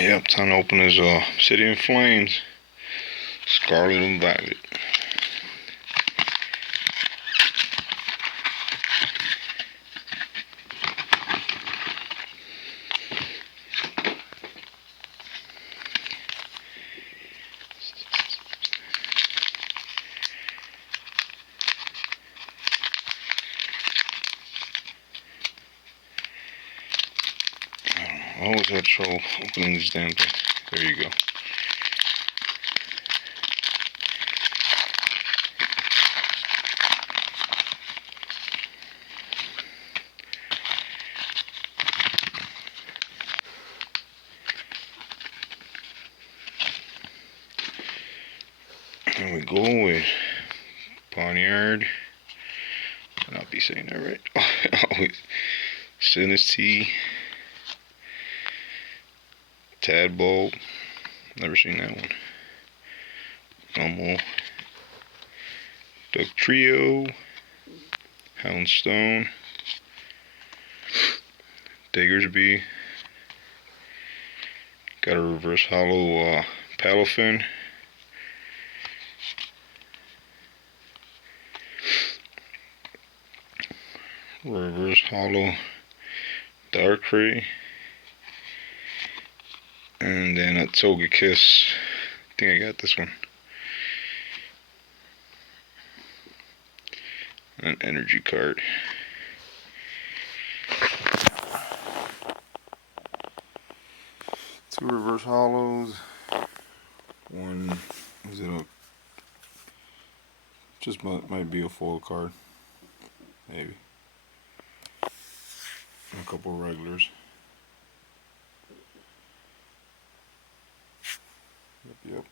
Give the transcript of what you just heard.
Yep, time to open his Obsidian Flames, Scarlet and Violet. I always have trouble opening these damn things. There you go. Here we go with Poniard. I'll be saying that right. Always. Sinistee. Tadbolt. Never seen that one. Hummel. Duck Trio. Houndstone. Diggersby. Got a reverse hollow Paddlefin. Reverse hollow Darkrai. And then a Togekiss. I think I got this one. An energy card. Two reverse hollows. One, is it a, just might be a foil card. Maybe. And a couple of regulars. Yep.